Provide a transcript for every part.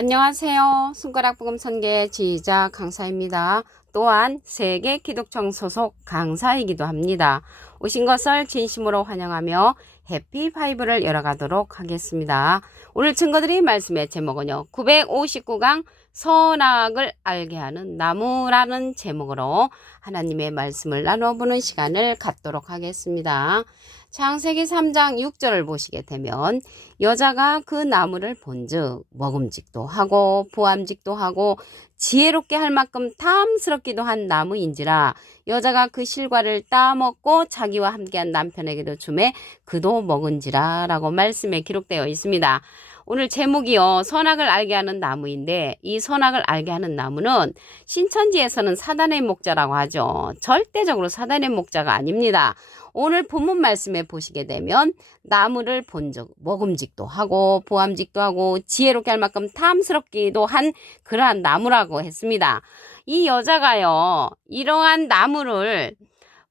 안녕하세요. 손가락 복음 선계 지휘자 강사입니다. 또한 세계 기독청 소속 강사이기도 합니다. 오신 것을 진심으로 환영하며 해피파이브를 열어가도록 하겠습니다. 오늘 증거드릴 말씀의 제목은요. 959강 선악을 알게 하는 나무라는 제목으로 하나님의 말씀을 나눠보는 시간을 갖도록 하겠습니다. 창세기 3장 6절을 보시게 되면 여자가 그 나무를 본즉 먹음직도 하고 부함직도 하고 지혜롭게 할 만큼 탐스럽기도 한 나무인지라 여자가 그 실과를 따먹고 자기와 함께한 남편에게도 주매 그도 먹은지라 라고 말씀에 기록되어 있습니다. 오늘 제목이요. 선악을 알게 하는 나무인데 이 선악을 알게 하는 나무는 신천지에서는 사단의 목자라고 하죠. 절대적으로 사단의 목자가 아닙니다. 오늘 본문 말씀에 보시게 되면 나무를 본즉 먹음직도 하고 보암직도 하고 지혜롭게 할 만큼 탐스럽기도 한 그러한 나무라고 했습니다. 이 여자가요. 이러한 나무를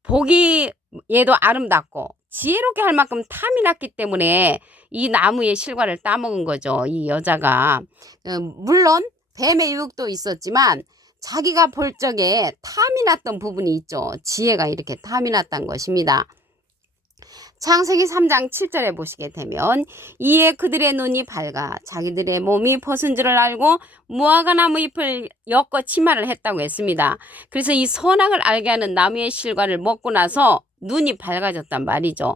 보기에도 아름답고 지혜롭게 할 만큼 탐이 났기 때문에 이 나무의 실과를 따먹은 거죠. 이 여자가. 물론 뱀의 유혹도 있었지만 자기가 볼 적에 탐이 났던 부분이 있죠. 지혜가 이렇게 탐이 났던 것입니다. 창세기 3장 7절에 보시게 되면 이에 그들의 눈이 밝아 자기들의 몸이 벗은 줄을 알고 무화과 나무 잎을 엮어 치마를 했다고 했습니다. 그래서 이 선악을 알게 하는 나무의 실과를 먹고 나서 눈이 밝아졌단 말이죠.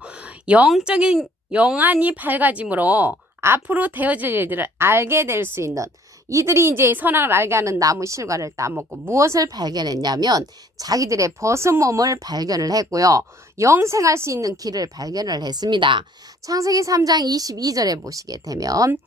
영적인 영안이 밝아짐으로 앞으로 되어질 일들을 알게 될 수 있는 이들이 이제 선악을 알게 하는 나무 실과를 따먹고 무엇을 발견했냐면 자기들의 벗은 몸을 발견을 했고요. 영생할 수 있는 길을 발견을 했습니다. 창세기 3장 22절에 보시게 되면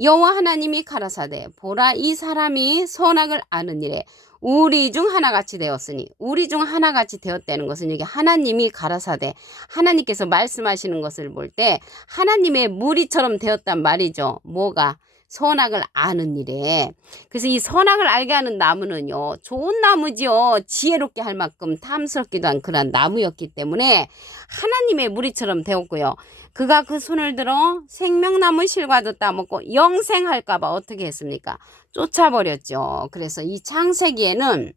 여호와 하나님이 가라사대 보라 이 사람이 선악을 아는 일에 우리 중 하나같이 되었으니 우리 중 하나같이 되었다는 것은 여기 하나님이 가라사대 하나님께서 말씀하시는 것을 볼 때 하나님의 무리처럼 되었단 말이죠. 뭐가? 선악을 아는 일에. 그래서 이 선악을 알게 하는 나무는요. 좋은 나무지요. 지혜롭게 할 만큼 탐스럽기도 한 그런 나무였기 때문에 하나님의 무리처럼 되었고요. 그가 그 손을 들어 생명나무 실과도 따먹고 영생할까 봐 어떻게 했습니까? 쫓아버렸죠. 그래서 이 창세기에는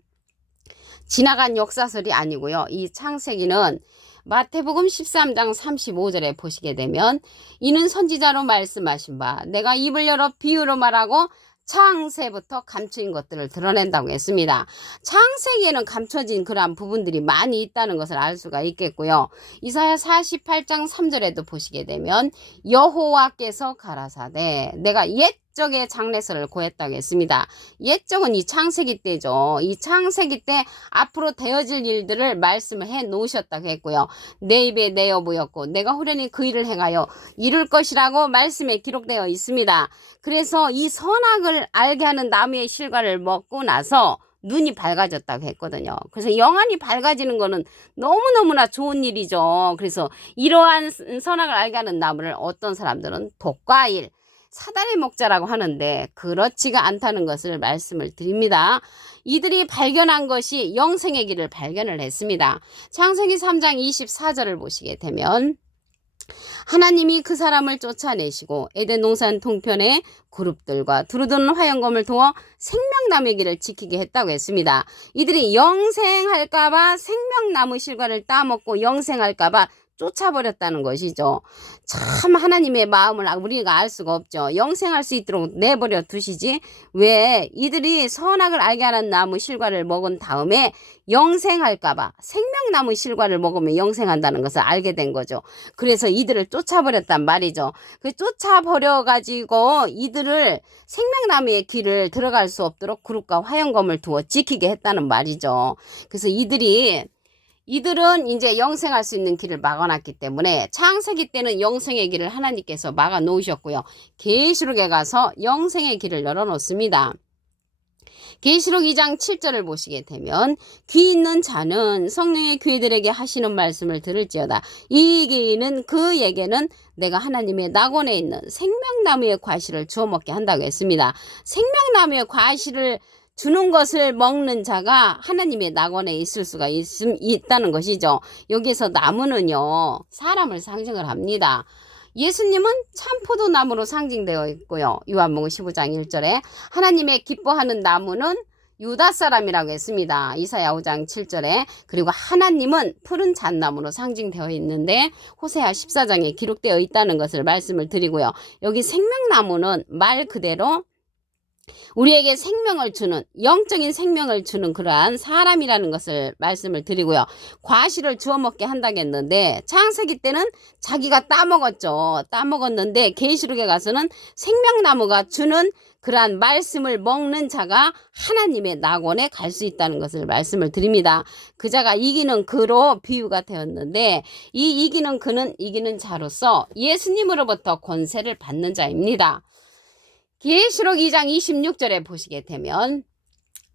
지나간 역사설이 아니고요. 이 창세기는 마태복음 13장 35절에 보시게 되면 이는 선지자로 말씀하신 바 내가 입을 열어 비유로 말하고 창세부터 감춰진 것들을 드러낸다고 했습니다. 창세기에는 감춰진 그러한 부분들이 많이 있다는 것을 알 수가 있겠고요. 이사야 48장 3절에도 보시게 되면 여호와께서 가라사대 내가 옛적의 장래설을 고했다고 했습니다. 옛적은 이 창세기 때죠. 이 창세기 때 앞으로 되어질 일들을 말씀을 해 놓으셨다고 했고요. 내 입에 내어 보였고 내가 후련히 그 일을 행하여 이룰 것이라고 말씀에 기록되어 있습니다. 그래서 이 선악을 알게 하는 나무의 실과를 먹고 나서 눈이 밝아졌다고 했거든요. 그래서 영안이 밝아지는 거는 너무너무나 좋은 일이죠. 그래서 이러한 선악을 알게 하는 나무를 어떤 사람들은 독과일, 사단의 목자라고 하는데 그렇지가 않다는 것을 말씀을 드립니다. 이들이 발견한 것이 영생의 길을 발견을 했습니다. 창세기 3장 24절을 보시게 되면 하나님이 그 사람을 쫓아내시고 에덴 동산 동편에 그룹들과 두루두는 화영검을 두어 생명나무의 길을 지키게 했다고 했습니다. 이들이 영생할까봐 생명나무 실과를 따먹고 영생할까봐 쫓아버렸다는 것이죠. 참 하나님의 마음을 우리가 알 수가 없죠. 영생할 수 있도록 내버려 두시지 왜 이들이 선악을 알게 하는 나무 실과를 먹은 다음에 영생할까봐 생명나무 실과를 먹으면 영생한다는 것을 알게 된 거죠. 그래서 이들을 쫓아버렸단 말이죠. 그 쫓아버려가지고 이들을 생명나무의 길을 들어갈 수 없도록 그룹과 화영검을 두어 지키게 했다는 말이죠. 그래서 이들은 이제 영생할 수 있는 길을 막아놨기 때문에 창세기 때는 영생의 길을 하나님께서 막아 놓으셨고요. 계시록에 가서 영생의 길을 열어놓습니다. 계시록 2장 7절을 보시게 되면 귀 있는 자는 성령의 교회들에게 하시는 말씀을 들을지어다. 이 귀는 그에게는 내가 하나님의 낙원에 있는 생명나무의 과실을 주워 먹게 한다고 했습니다. 생명나무의 과실을 주는 것을 먹는 자가 하나님의 낙원에 있을 수가 있다는 것이죠. 여기서 나무는요 사람을 상징을 합니다. 예수님은 참포도나무로 상징되어 있고요. 요한복음 15장 1절에 하나님의 기뻐하는 나무는 유다 사람이라고 했습니다. 이사야 5장 7절에 그리고 하나님은 푸른 잣나무로 상징되어 있는데 호세아 14장에 기록되어 있다는 것을 말씀을 드리고요. 여기 생명나무는 말 그대로 우리에게 생명을 주는 영적인 생명을 주는 그러한 사람이라는 것을 말씀을 드리고요. 과실을 주워 먹게 한다겠는데 창세기 때는 자기가 따먹었죠. 따먹었는데 계시록에 가서는 생명나무가 주는 그러한 말씀을 먹는 자가 하나님의 낙원에 갈 수 있다는 것을 말씀을 드립니다. 그 자가 이기는 그로 비유가 되었는데 이 이기는 그는 이기는 자로서 예수님으로부터 권세를 받는 자입니다. 계시록 2장 26절에 보시게 되면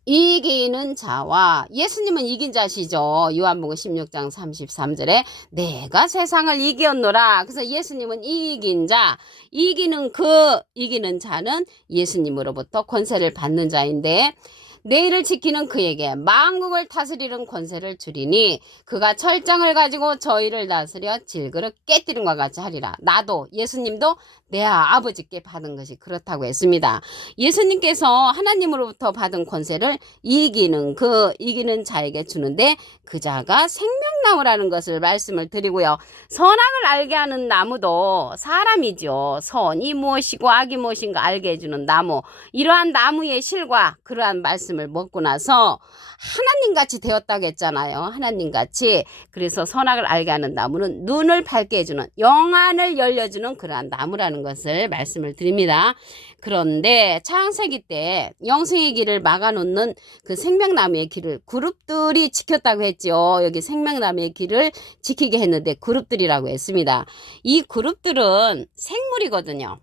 이기는 자와 예수님은 이긴 자시죠. 요한복음 16장 33절에 내가 세상을 이겼노라. 그래서 예수님은 이긴 자, 이기는 자는 예수님으로부터 권세를 받는 자인데 내일을 지키는 그에게 만국을 다스리는 권세를 주리니 그가 철장을 가지고 저희를 다스려 질그릇 깨뜨린 것 같이 하리라. 나도 예수님도 내 아버지께 받은 것이 그렇다고 했습니다. 예수님께서 하나님으로부터 받은 권세를 이기는 자에게 주는데 그 자가 생명나무라는 것을 말씀을 드리고요. 선악을 알게 하는 나무도 사람이죠. 선이 무엇이고 악이 무엇인가 알게 해주는 나무. 이러한 나무의 실과 그러한 말씀을 먹고 나서 하나님같이 되었다고 했잖아요. 하나님같이. 그래서 선악을 알게 하는 나무는 눈을 밝게 해주는 영안을 열려주는 그러한 나무라는 것을 말씀을 드립니다. 그런데 창세기 때 영생의 길을 막아놓는 그 생명나무의 길을 그룹들이 지켰다고 했죠. 여기 생명나무의 길을 지키게 했는데 그룹들이라고 했습니다. 이 그룹들은 생물이거든요.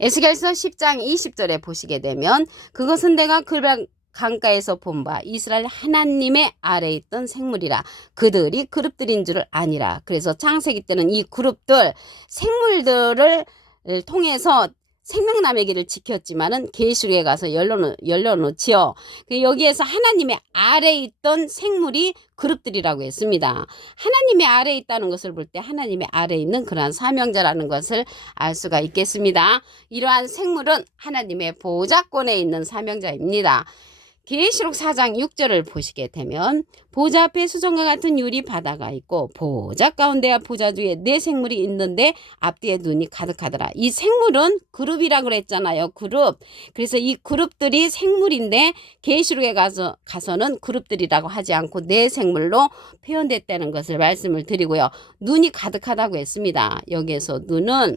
에스겔서 10장 20절에 보시게 되면 그것은 내가 강가에서 본 바 이스라엘 하나님의 아래에 있던 생물이라 그들이 그룹들인 줄을 아니라. 그래서 창세기 때는 이 그룹들 생물들을 통해서 생명나무의 길을 지켰지만은 계시록에 가서 열려놓지요. 여기에서 하나님의 아래에 있던 생물이 그룹들이라고 했습니다. 하나님의 아래에 있다는 것을 볼 때 하나님의 아래에 있는 그러한 사명자라는 것을 알 수가 있겠습니다. 이러한 생물은 하나님의 보좌권에 있는 사명자입니다. 계시록 4장 6절을 보시게 되면 보좌 앞에 수정과 같은 유리 바다가 있고 보좌 가운데와 보좌 뒤에 네 생물이 있는데 앞뒤에 눈이 가득하더라. 이 생물은 그룹이라고 그랬잖아요. 그룹. 그래서 이 그룹들이 생물인데 계시록에 가서는 그룹들이라고 하지 않고 네 생물로 표현됐다는 것을 말씀을 드리고요. 눈이 가득하다고 했습니다. 여기에서 눈은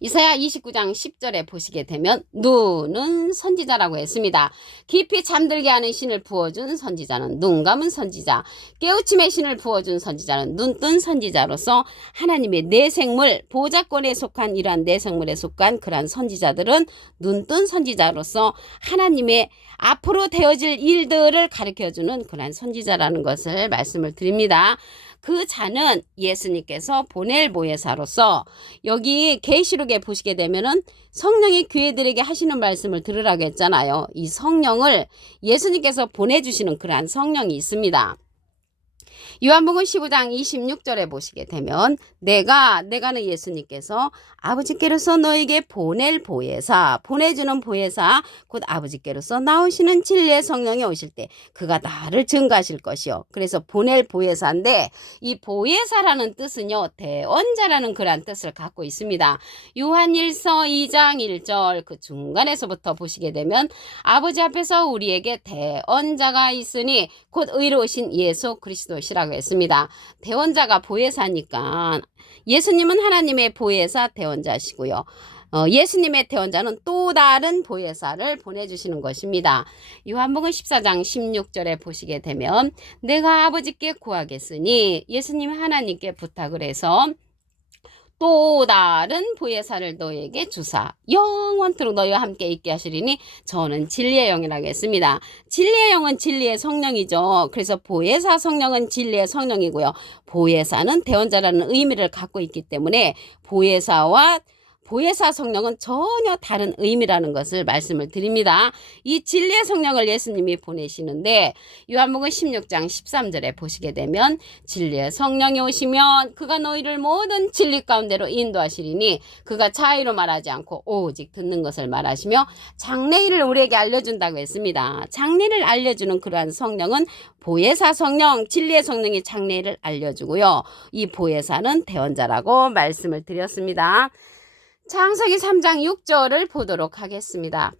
이사야 29장 10절에 보시게 되면 눈은 선지자라고 했습니다. 깊이 잠들게 하는 신을 부어준 선지자는 눈 감은 선지자, 깨우침의 신을 부어준 선지자는 눈 뜬 선지자로서 하나님의 내생물, 보좌권에 속한 이러한 내생물에 속한 그러한 선지자들은 눈 뜬 선지자로서 하나님의 앞으로 되어질 일들을 가르쳐주는 그러한 선지자라는 것을 말씀을 드립니다. 그 자는 예수님께서 보낼 보혜사로서 여기 계시록에 보시게 되면은 성령이 교회들에게 하시는 말씀을 들으라고 했잖아요. 이 성령을 예수님께서 보내주시는 그러한 성령이 있습니다. 요한복음 15장 26절에 보시게 되면 내가는 예수님께서 아버지께로서 너에게 보낼 보혜사, 보내주는 보혜사 곧 아버지께로서 나오시는 진리의 성령이 오실 때 그가 나를 증거하실 것이요. 그래서 보낼 보혜사인데 이 보혜사라는 뜻은요 대언자라는 그러한 뜻을 갖고 있습니다. 요한일서 2장 1절 그 중간에서부터 보시게 되면 아버지 앞에서 우리에게 대언자가 있으니 곧 의로우신 예수 그리스도시라고 했습니다. 대언자가 보혜사니까 예수님은 하나님의 보혜사 대언자시고요. 예수님의 대언자는 또 다른 보혜사를 보내주시는 것입니다. 요한복음 14장 16절에 보시게 되면 내가 아버지께 구하겠으니 예수님 하나님께 부탁을 해서 또 다른 보혜사를 너에게 주사 영원토록 너희와 함께 있게 하시리니 저는 진리의 영이라고 했습니다. 진리의 영은 진리의 성령이죠. 그래서 보혜사 성령은 진리의 성령이고요. 보혜사는 대언자라는 의미를 갖고 있기 때문에 보혜사와 보혜사 성령은 전혀 다른 의미라는 것을 말씀을 드립니다. 이 진리의 성령을 예수님이 보내시는데 요한복음 16장 13절에 보시게 되면 진리의 성령이 오시면 그가 너희를 모든 진리 가운데로 인도하시리니 그가 자의로 말하지 않고 오직 듣는 것을 말하시며 장래일을 우리에게 알려준다고 했습니다. 장래를 알려주는 그러한 성령은 보혜사 성령, 진리의 성령이 장래일을 알려주고요. 이 보혜사는 대언자라고 말씀을 드렸습니다. 창세기 3장 6절을 보도록 하겠습니다.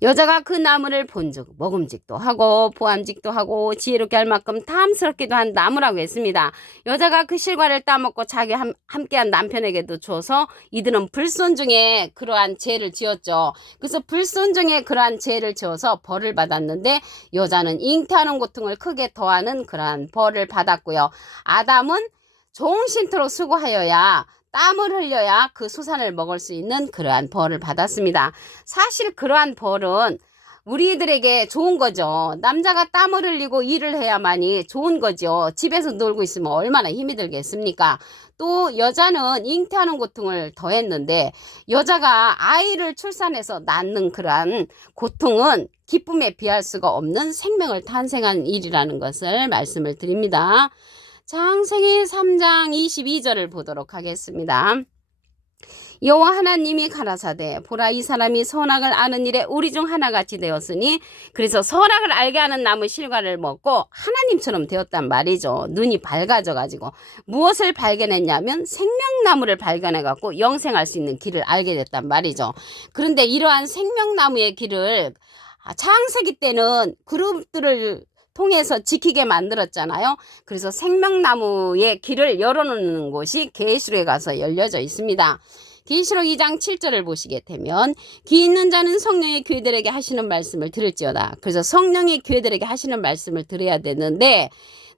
여자가 그 나무를 본즉 먹음직도 하고 보암직도 하고 지혜롭게 할 만큼 탐스럽기도 한 나무라고 했습니다. 여자가 그 실과를 따먹고 자기 함께한 남편에게도 줘서 이들은 불순종에 그러한 죄를 지었죠. 그래서 불순종에 그러한 죄를 지어서 벌을 받았는데 여자는 잉태하는 고통을 크게 더하는 그러한 벌을 받았고요. 아담은 좋은 쉼터로 수고하여야 땀을 흘려야 그 수산을 먹을 수 있는 그러한 벌을 받았습니다. 사실 그러한 벌은 우리들에게 좋은 거죠. 남자가 땀을 흘리고 일을 해야만이 좋은 거죠. 집에서 놀고 있으면 얼마나 힘이 들겠습니까? 또 여자는 잉태하는 고통을 더했는데 여자가 아이를 출산해서 낳는 그러한 고통은 기쁨에 비할 수가 없는 생명을 탄생한 일이라는 것을 말씀을 드립니다. 창세기 3장 22절을 보도록 하겠습니다. 여호와 하나님이 가라사대 보라 이 사람이 선악을 아는 일에 우리 중 하나같이 되었으니 그래서 선악을 알게 하는 나무 실과를 먹고 하나님처럼 되었단 말이죠. 눈이 밝아져 가지고 무엇을 발견했냐면 생명나무를 발견해 갖고 영생할 수 있는 길을 알게 됐단 말이죠. 그런데 이러한 생명나무의 길을 창세기 때는 그룹들을 통해서 지키게 만들었잖아요. 그래서 생명나무의 길을 열어놓는 곳이 계시록에 가서 열려져 있습니다. 계시록 2장 7절을 보시게 되면 귀 있는 자는 성령의 교회들에게 하시는 말씀을 들을지어다. 그래서 성령의 교회들에게 하시는 말씀을 들어야 되는데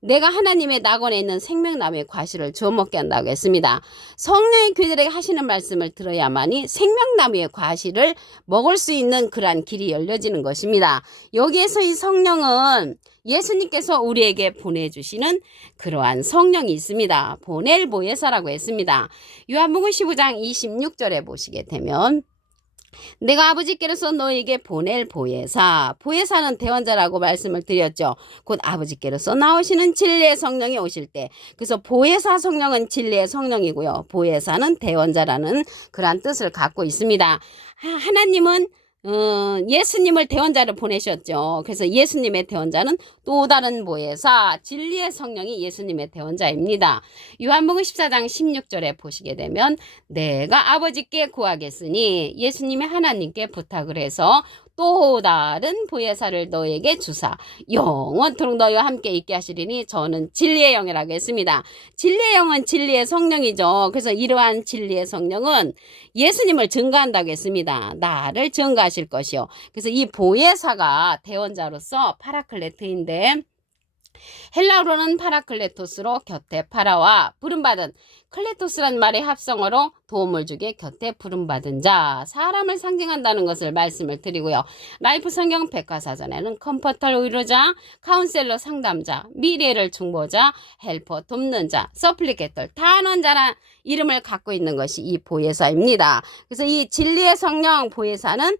내가 하나님의 낙원에 있는 생명나무의 과실을 주워 먹게 한다고 했습니다. 성령의 교회들에게 하시는 말씀을 들어야만이 생명나무의 과실을 먹을 수 있는 그러한 길이 열려지는 것입니다. 여기에서 이 성령은 예수님께서 우리에게 보내주시는 그러한 성령이 있습니다. 보낼 보혜사라고 했습니다. 요한복음 15장 26절에 보시게 되면 내가 아버지께로서 너에게 보낼 보혜사, 보혜사는 대원자라고 말씀을 드렸죠. 곧 아버지께로서 나오시는 진리의 성령이 오실 때, 그래서 보혜사 성령은 진리의 성령이고요. 보혜사는 대원자라는 그러한 뜻을 갖고 있습니다. 하나님은 예수님을 대원자로 보내셨죠. 그래서 예수님의 대원자는 또 다른 보혜사 진리의 성령이 예수님의 대원자입니다. 요한복음 14장 16절에 보시게 되면 내가 아버지께 구하겠으니 예수님이 하나님께 부탁을 해서 또 다른 보혜사를 너에게 주사 영원토록 너희와 함께 있게 하시리니 저는 진리의 영이라고 했습니다. 진리의 영은 진리의 성령이죠. 그래서 이러한 진리의 성령은 예수님을 증거한다고 했습니다. 나를 증거하실 것이요. 그래서 이 보혜사가 대원자로서 파라클레트인데 헬라어로는 파라클레토스로 곁에 파라와 부름받은 클레토스란 말의 합성어로 도움을 주게 곁에 부름받은 자, 사람을 상징한다는 것을 말씀을 드리고요. 라이프 성경 백과사전에는 컴포터 위로자, 카운셀러 상담자, 미래를 중보자, 헬퍼 돕는 자, 서플리케터 단원자란 이름을 갖고 있는 것이 이 보혜사입니다. 그래서 이 진리의 성령 보혜사는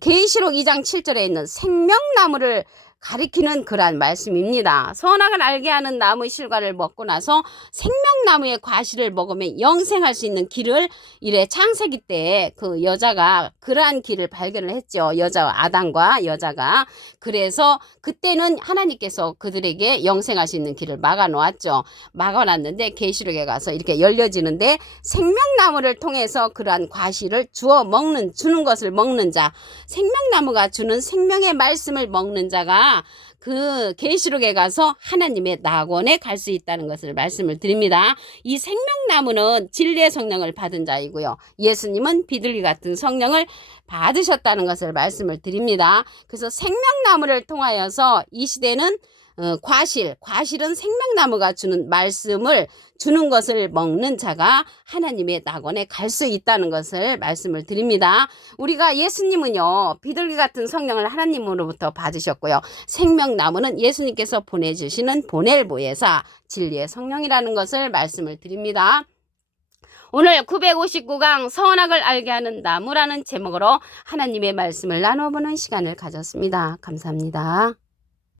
계시록 2장 7절에 있는 생명나무를 가리키는 그러한 말씀입니다. 선악을 알게 하는 나무 실과를 먹고 나서 생명나무의 과실을 먹으면 영생할 수 있는 길을 이래 창세기 때 그 여자가 그러한 길을 발견을 했죠. 여자와 아담과 여자가. 그래서 그때는 하나님께서 그들에게 영생할 수 있는 길을 막아 놓았죠. 막아 놨는데 계시록에 가서 이렇게 열려지는데 생명나무를 통해서 그러한 과실을 주는 것을 먹는 자, 생명나무가 주는 생명의 말씀을 먹는 자가 그 계시록에 가서 하나님의 낙원에 갈 수 있다는 것을 말씀을 드립니다. 이 생명나무는 진리의 성령을 받은 자이고요. 예수님은 비둘기 같은 성령을 받으셨다는 것을 말씀을 드립니다. 그래서 생명나무를 통하여서 이 시대는 과실은 생명나무가 주는 말씀을 주는 것을 먹는 자가 하나님의 낙원에 갈 수 있다는 것을 말씀을 드립니다. 우리가 예수님은요 비둘기 같은 성령을 하나님으로부터 받으셨고요. 생명나무는 예수님께서 보내주시는 보낼 보혜사 진리의 성령이라는 것을 말씀을 드립니다. 오늘 959강 선악을 알게 하는 나무라는 제목으로 하나님의 말씀을 나눠보는 시간을 가졌습니다. 감사합니다.